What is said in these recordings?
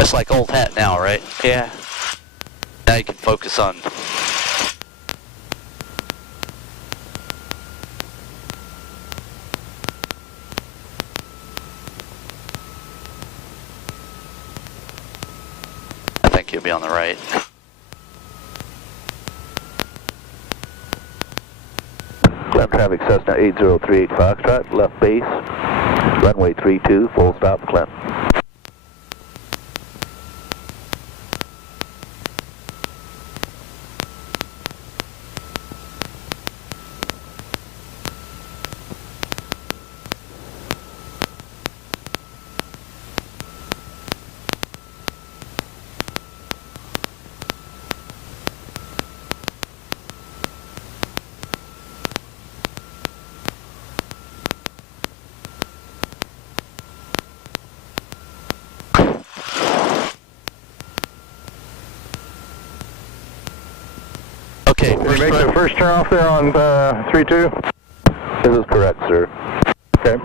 It's like old hat now, right? Yeah. Now you can focus on. I think you'll be on the right. Climb traffic Cessna 8038 Foxtrot, left base, runway 32, full stop, Climb. Okay, Did you make the first turn off there on 3-2? This is correct, sir. Okay.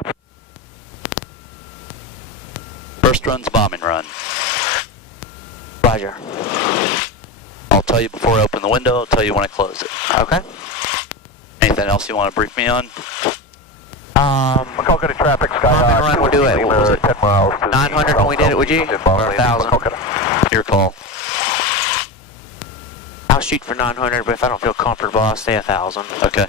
first run's bombing run. Roger. I'll tell you before I open the window, I'll tell you when I close it. Okay. Anything else you want to brief me on? McCulloch traffic, Bombing run, we'll do it. What was it? 10 miles. 900 when we did it, would you? Or 1,000? Your call. I'll shoot for 900, but if I don't feel comfortable, I'll stay 1,000. Okay.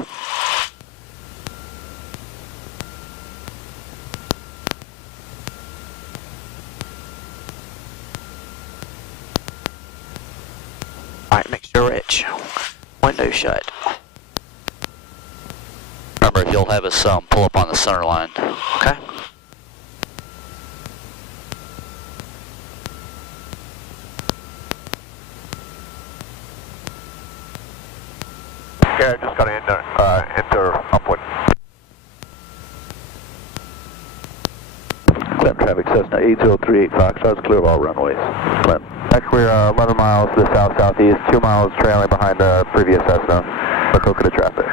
Alright, make sure rich. Window shut. Remember, he'll have his pull up on the center line. Okay. Yeah, just got to enter upwind. Climb traffic Cessna 8038 Foxtrot, clear of all runways. Climb. Next, we're 11 miles to the south-southeast, 2 miles trailing behind the previous Cessna. McCulloch to traffic.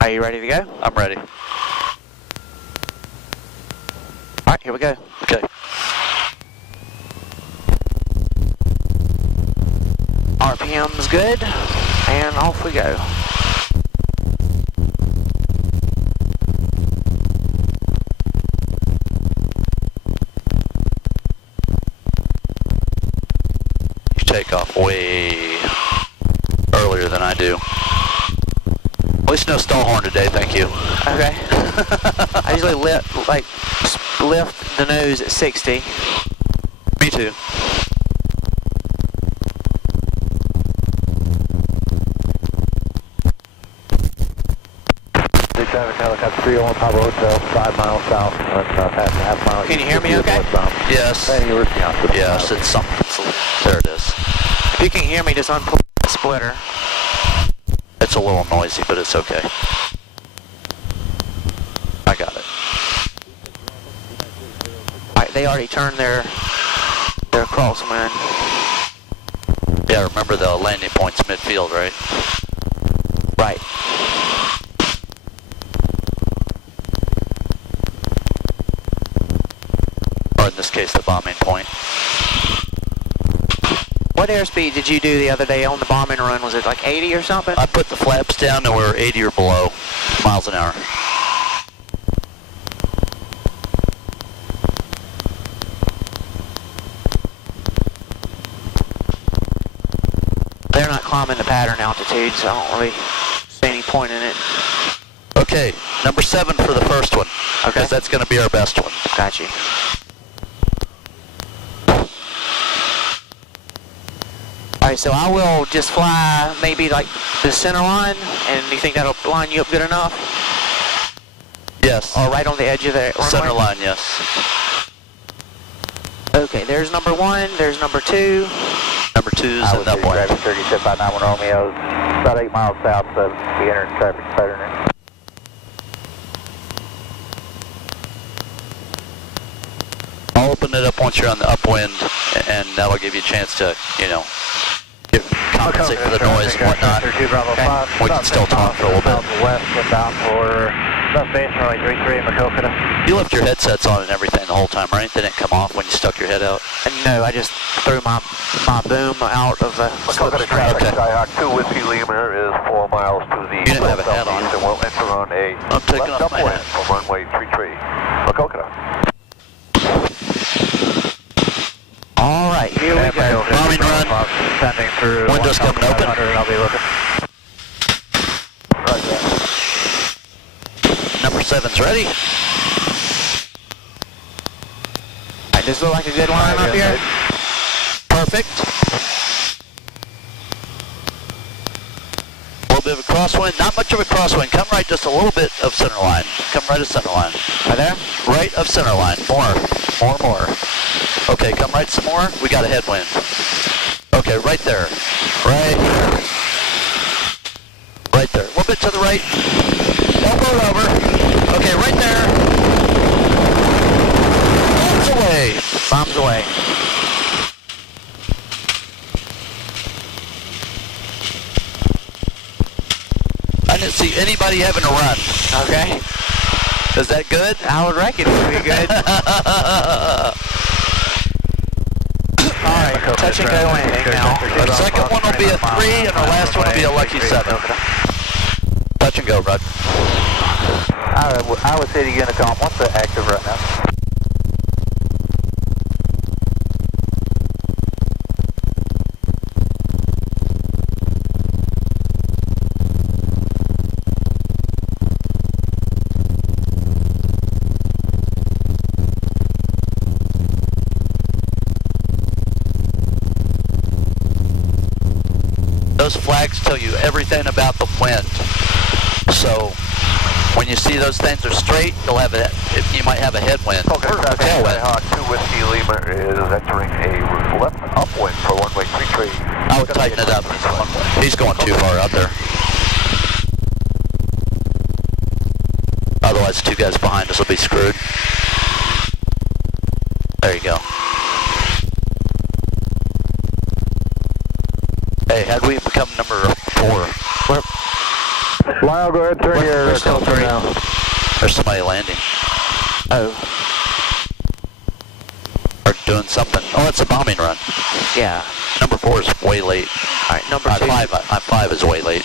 Are you ready to go? I'm ready. Alright, here we go. Okay. RPM's good, and off we go. You take off way earlier than I do. At least no stall horn today, thank you. Okay. I usually lift the nose at 60. Me too. Big traffic helicopter 301 Pablo Hotel, 5 miles south, half mile. Can you hear me okay? Yes. Yes, it's something. There it is. If you can hear me, just unplug the splitter. It's a little noisy, but it's okay. I got it. Alright, they already turned their crosswind. Yeah, remember the landing point's midfield, right? Right. Or in this case, the bombing point. What airspeed did you do the other day on the bombing run? Was it like 80 or something? I put the flaps down and we were 80 or below miles an hour. They're not climbing the pattern altitude, so I don't really see any point in it. Okay, number 7 for the first one. Okay. Because that's going to be our best one. Got you. Alright, so I will just fly maybe like the center line, and you think that'll line you up good enough? Yes. Or right on the edge of the runway? Center line, yes. Okay, there's number 1, there's number 2. Number 2's in that point. Driving 37 by 91 Romeo, about 8 miles south of the entering traffic pattern. I'll open it up once you're on the upwind, and that'll give you a chance to, you know, compensate for the noise and whatnot. We can still talk for a little bit. West, without for left base, runway 33, Macokota. You left your headsets on and everything the whole time, right? They didn't come off when you stuck your head out? No, I just threw my boom out of the Macokota traffic, Okay. Skyhawk 2 Whiskey Lima is 4 miles to the You didn't have a hat on. southeast, and we'll enter on a I'm taking left off my upwind hat. from runway 33, Macokota. All right, here we go. Bombing run. Sending through. Windows coming open. I'll be looking. Roger. Number 7's ready. All right, does this look like a good line up here? Perfect. A little bit of a crosswind, not much of a crosswind. Come right just a little bit of center line. Come right of center line. Right there? Right of center line. More. Okay, come right some more. We got a headwind. Okay, right there. Right here. Right there. A little bit to the right. Elbow it over. Okay, right there. Bombs away. Bombs away. I didn't see anybody having to run. Okay. Is that good? I would reckon it would be good. All right, touch and go landing now. The second one will be a 3 and the last one will be a lucky 7. Touch and go, Rod. I would say to Unicom, what's the active right now? Those flags tell you everything about the wind. So when you see those things are straight, you'll have you might have a headwind or a tailwind. Skyhawk 2 Whiskey Lima is entering a left upwind for runway 33. I would tighten it up. He's going too far out there. Otherwise, 2 guys behind us will be screwed. There you go. Hey, how'd we become number 4? Lyle, go ahead, turn your still 3 now. There's somebody landing. Oh, Or doing something. Oh, it's a bombing run. yeah. Number 4 is way late. All right, number 2. 5 is way late.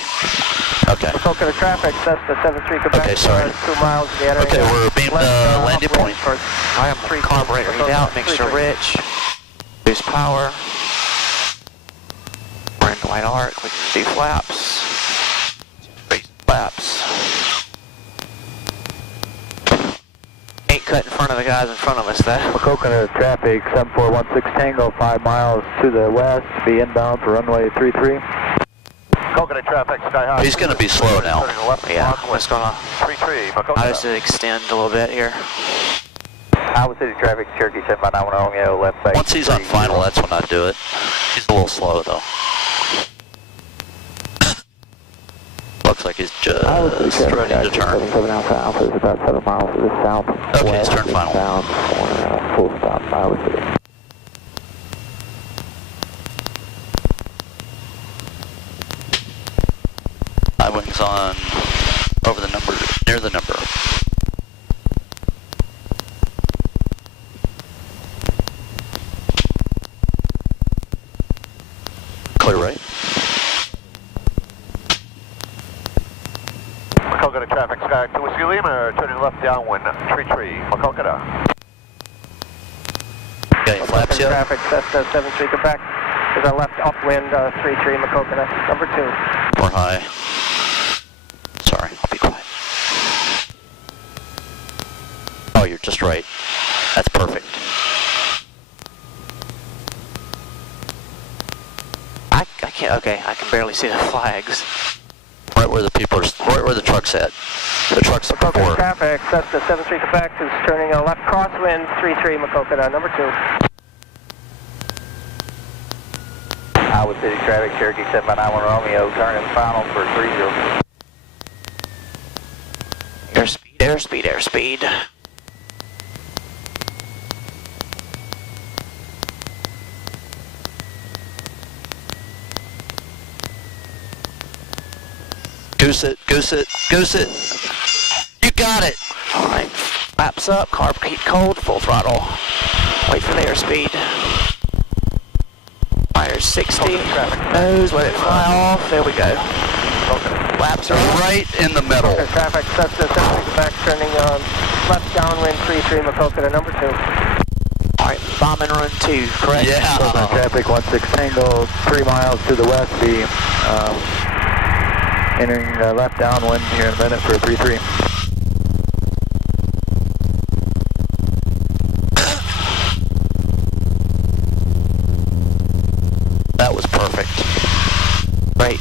Okay. Macokota traffic, Cessna 73 Quebec. Okay, sorry. 2 miles to the area. Okay, we're being landing point. I am carburetor heat out, mixture rich. Boost power. We're in the white arc. We can do flaps. 3 flaps. Ain't cut in front of the guys in front of us though. Macokota traffic, 7416 Tango, 5 miles to the west, be inbound for runway 33. Macokota traffic, Skyhawk. He's going to be slow now. Turning left Yeah, onwind, it's gonna. 33, I just Macokota. extend a little bit here. Iowa City traffic, Cherokee 759 Romeo, left base. Once he's on final, that's when I do it. He's a little slow though. Looks like he's just ready to turn. 7 Alpha, Alpha is about 7 miles to the south. Okay, he's turn final. Down for full stop, Iowa City. High wings on over the number, near the number. Clear right. Macokota traffic, Skyhawk 2 Whiskey Lima, turning left downwind, 33, Macokota. Got any flaps yet? Traffic, Cessna 73 Quebec. Is our left upwind, 33 Macokota, number 2. We're high. Sorry, I'll be quiet. Oh, you're just right. That's perfect. I can't. Okay, I can barely see the flags. Right where the people are, right where the truck's at. The truck's at Macokota 4. traffic, Cessna 73 Quebec is turning a left crosswind, 33 Macokota, number 2. Iowa City traffic, Cherokee 791 Romeo, turning final for 30. Airspeed, airspeed, airspeed. Goose it, goose it, goose it. You got it. All right, flaps up, carb heat cold, full throttle. Wait for the airspeed. Fires 60. Nose, let it fly off. There we go. Flaps are Right in the middle. Traffic, Cessna, back turning left downwind 33, Macocata, number 2. all right. Bomb and run 2, correct? Yeah. Traffic 16 Tango, 3 miles to the west. Be entering left downwind here in a minute for 33. That was perfect. Great.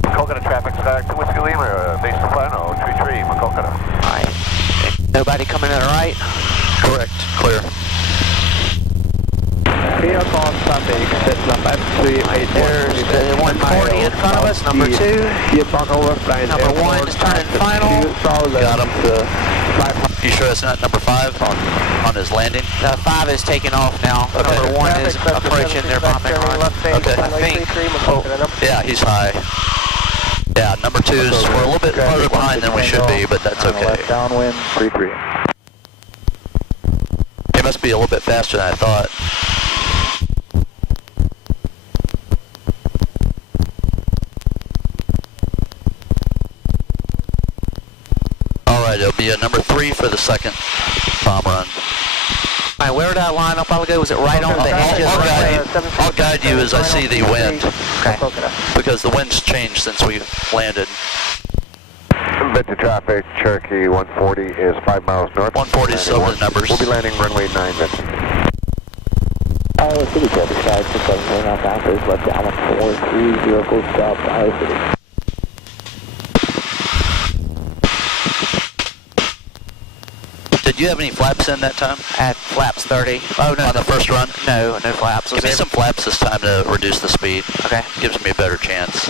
Macocata traffic back to Whiskey Lima, base to final, 33, Macocata. All right. Nobody coming in the right? Correct. Clear. Field on Sunday, Cessna 538. There's 140 in front of us, number 2. Number 1 is turning final. Got him. You sure that's not number 5 on his landing? 5 is taking off now. Okay. Number 1 is approaching their bomb and run. Okay. I think. Yeah, he's high. Yeah, number 2's, we're a little bit farther behind than we should be, but that's okay. Left downwind, 33. He must be a little bit faster than I thought. Alright, it'll be a number 3 for the second bomb run. All right, where did I line up a while ago? Was it right on the edge of the runway? I'll guide you as I see the wind, Okay. because the wind's changed since we landed. Victor traffic, Cherokee 140 is 5 miles north. 140 is over the numbers. We'll be landing runway 9, Victor. Iowa City, traffic side 670 knots after, left down 143, full stop, Iowa City. Did you have any flaps in that time? At flaps 30. Oh, no. On the first run? No flaps. Give me some flaps this time to reduce the speed. Okay. Gives me a better chance.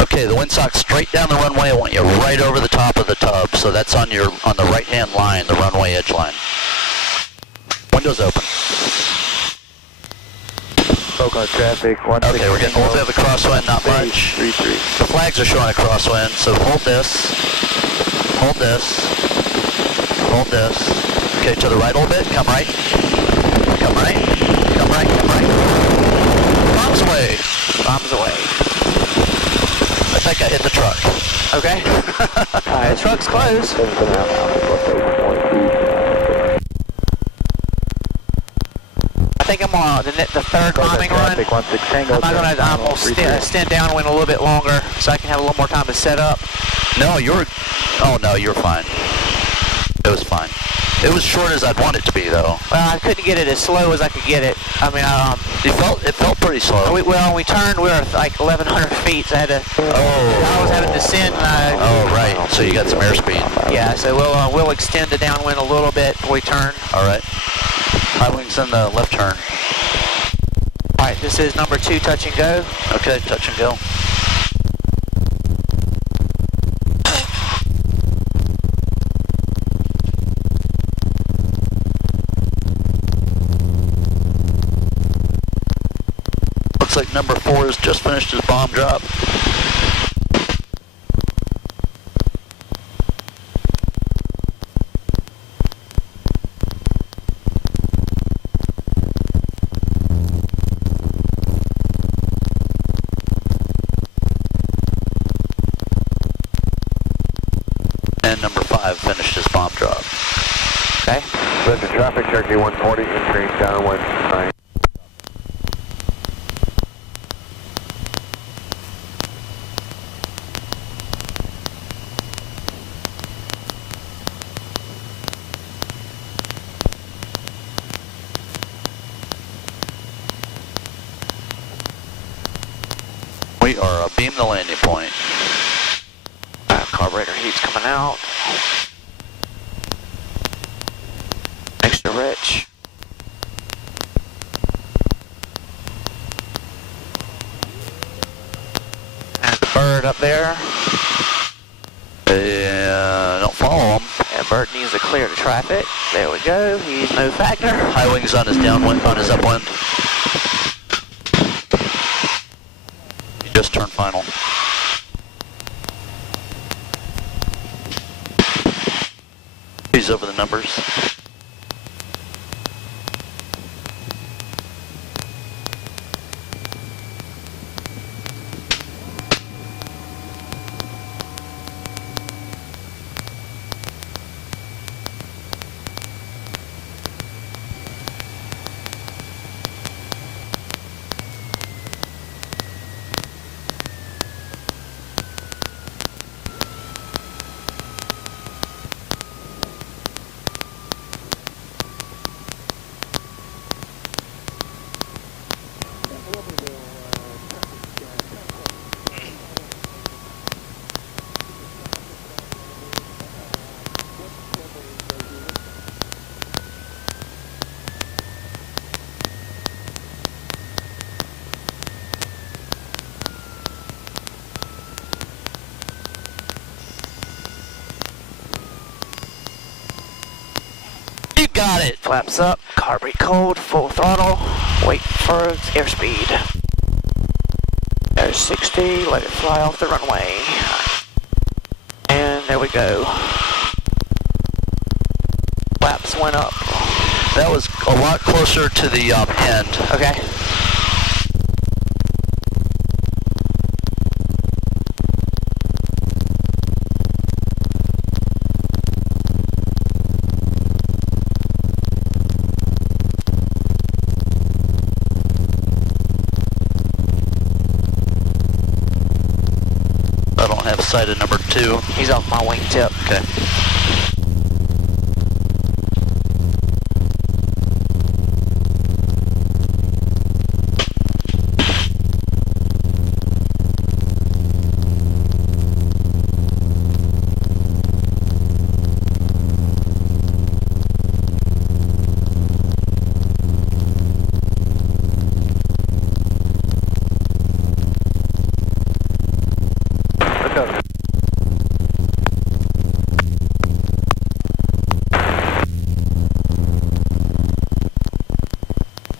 Okay, the windsock's straight down the runway. I want you right over the top of the tub. So that's on the right-hand line, the runway edge line. Windows open. Oakland traffic, 160. Okay, we're getting a little bit of a crosswind, not much. 33. The flags are showing a crosswind, so hold this. Hold this. Hold this. Okay, to the right a little bit. Come right. Come right. Come right. Come right. Bombs away. Bombs away. I think I hit the truck. Okay. The truck's closed. I think I'm on the third bombing run. Traffic, 16 Tango. I'm not gonna stand downwind a little bit longer so I can have a little more time to set up. No, oh no, you're fine. It was fine. It was short as I'd want it to be, though. Well, I couldn't get it as slow as I could get it. I mean, It felt pretty slow. when we turned, we were like 1,100 feet, so I had to. I was having to descend. Oh, right. So you got some airspeed. Yeah, so we'll extend the downwind a little bit before we turn. All right. High wings in the left turn. All right, this is number 2, touch and go. Okay, touch and go. Looks like number 4 has just finished his bomb drop. And number 5 finished his bomb drop. Okay. Victor traffic, Cherokee 140, entering downwind 9. We are beam the landing point. Carburetor heat's coming out. Extra rich. And the bird up there. Don't follow him. Yeah, bird needs a clear the traffic. There we go. He's no factor. High wings on his downwind, on his upwind. He just turned final. He's over the numbers. You got it! Flaps up, carburet cold, full throttle, wait for airspeed. There's 60, let it fly off the runway. And there we go. Flaps went up. That was a lot closer to the end. Okay. I don't have sight of number 2. He's off my wingtip. Okay.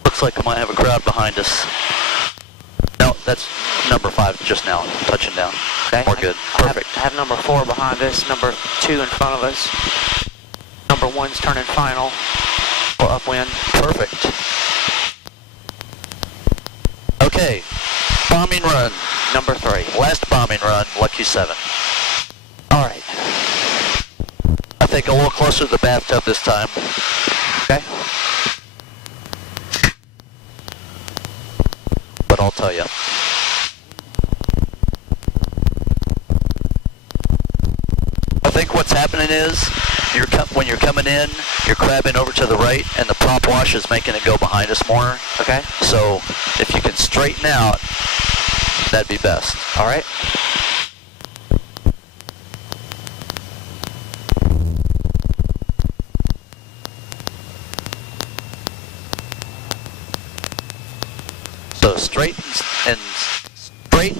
Looks like I might have a crowd behind us. No, that's number 5 just now, touching down. Okay. We're good. Perfect. I have number 4 behind us, number 2 in front of us. Number 1's turning final for upwind. Perfect. Okay, bombing run. Number 3. Last bombing run, lucky 7. All right. I think a little closer to the bathtub this time. Okay. But I'll tell you. I think what's happening is when you're coming in, you're crabbing over to the right, and the prop wash is making it go behind us more. Okay. So if you can straighten out, that'd be best. All right. So straight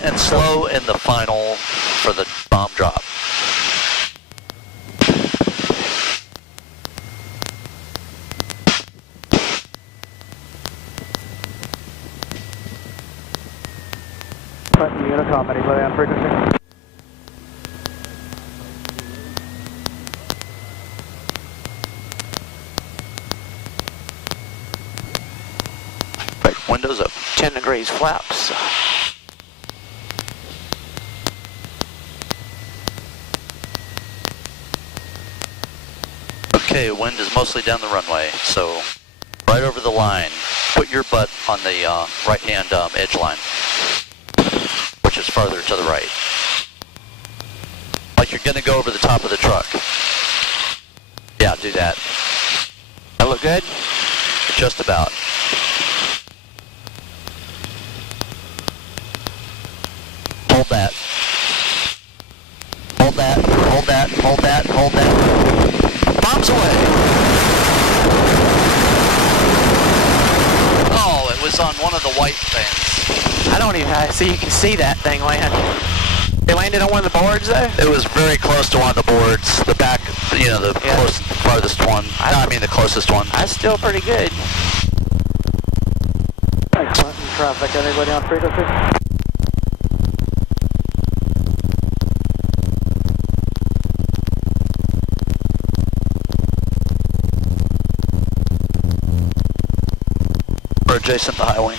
and slow in the final for the bomb drop. Button the intercom, anybody on frequency? Right, windows up. 10 degrees flaps. Okay, wind is mostly down the runway, so right over the line. Put your butt on the right-hand edge line, which is farther to the right. Like you're going to go over the top of the truck. Yeah, do that. That look good? Just about. Hold that. Hold that, hold that, hold that, hold that. Bombs away! Oh, it was on one of the white things. I don't even see you can see that thing land. It landed on one of the boards though? It was very close to one of the boards. The back you know, the farthest one. I mean the closest one. That's still pretty good. Excellent. Traffic, anybody on frequency? We're adjacent to high wing.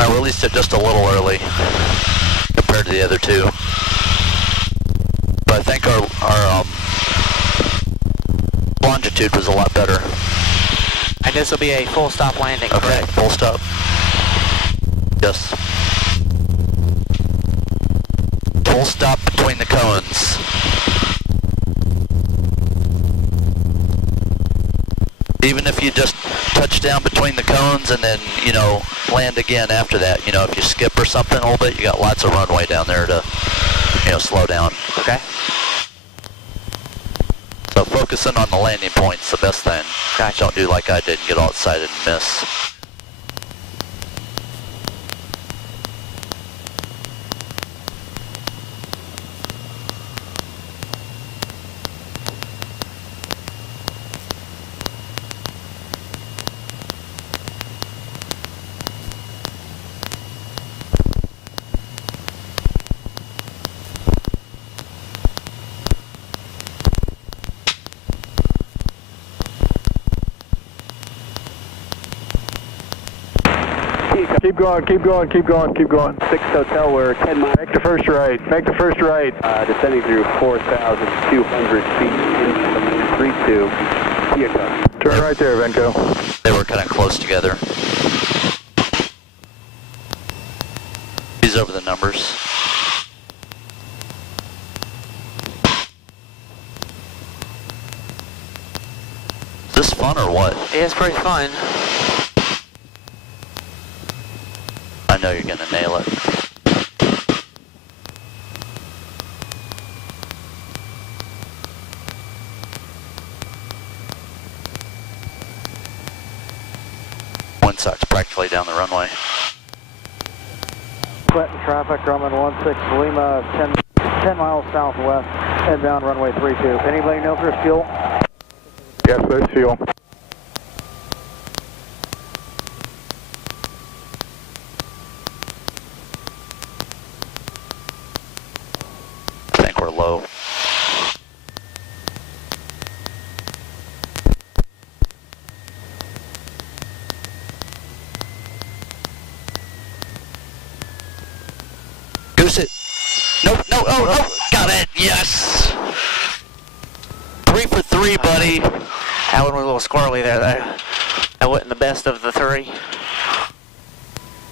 I released it just a little early compared to the other two. But I think our longitude was a lot better. And this will be a full stop landing, Okay, correct? full stop. Yes. Full stop between the cones. Even if you just touch down between the cones and then, you know, land again after that. You know, if you skip or something a little bit, you got lots of runway down there to, you know, slow down. Okay. So focusing on the landing point's the best thing. Gotcha. Don't do like I did and get all excited and miss. Keep going, keep going, keep going, keep going. 6 Hotel, we're 10 miles. Make the first right, make the first right. Descending through 4,200 feet into 32. Tiedown. Turn right there, Venko. They were kind of close together. He's over the numbers. Is this fun or what? It's pretty fun. I know you're gonna nail it. Windsock's practically down the runway. Clinton traffic, Grumman 16 Lima, 10 miles southwest, headbound runway 32. Anybody know if there's fuel? Yes, there's fuel. I think we're low. Goose it. Nope, no, oh, no. Got it, yes. 3 for 3, buddy. That one was a little squirrely there. That wasn't the best of the three.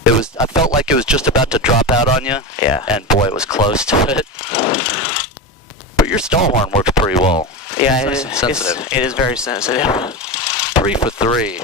It was, I felt like it was just about to drop out on you. Yeah. And boy, it was close to it. But your stall horn works pretty well. Yeah, It's nice and sensitive. it is very sensitive. 3 for 3.